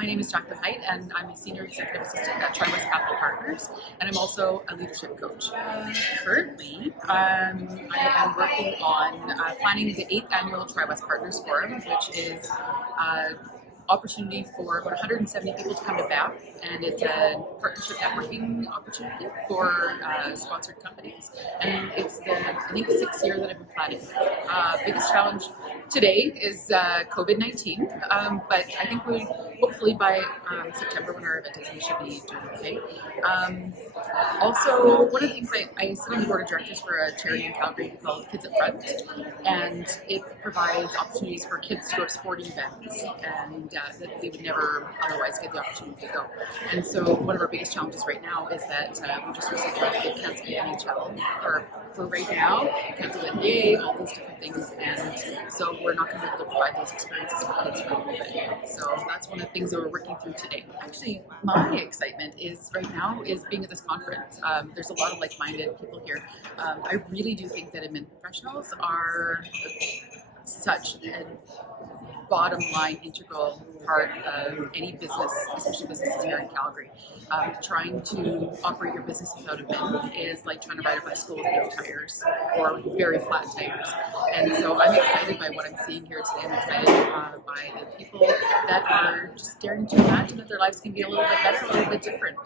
My name is Jacqueline Height, and I'm a Senior Executive Assistant at Tri-West Capital Partners, and I'm also a leadership coach. Currently, I am working on planning the 8th Annual Tri-West Partners Forum, which is opportunity for about 170 people to come to Banff, and it's a partnership networking opportunity for sponsored companies. And it's the, I think, 6th year that I've been planning. Biggest challenge today is COVID-19, but I think we hopefully by September, when our event is, we should be doing okay. Also, one of the things I sit on the board of directors for a charity in Calgary called Kids Up Front, and it provides opportunities for kids to go to sporting events and that they would never otherwise get the opportunity to go. And so one of our biggest challenges right now is that we just received a they've canceled the NHL for right now, canceled NBA, all those different things, and so we're not going to be able to provide those experiences for kids for a little bit. So that's one of the things that we're working through today. Actually, my excitement is right now is being at this conference. There's a lot of like-minded people here. I really do think that admin professionals are such a bottom line integral part of any business, especially businesses here in Calgary. Trying to operate your business without admin is like trying to ride a bicycle with no tires or with very flat tires. And so I'm excited by what I'm seeing here today. I'm excited by the people that are just daring to imagine that their lives can be a little bit better, a little bit different.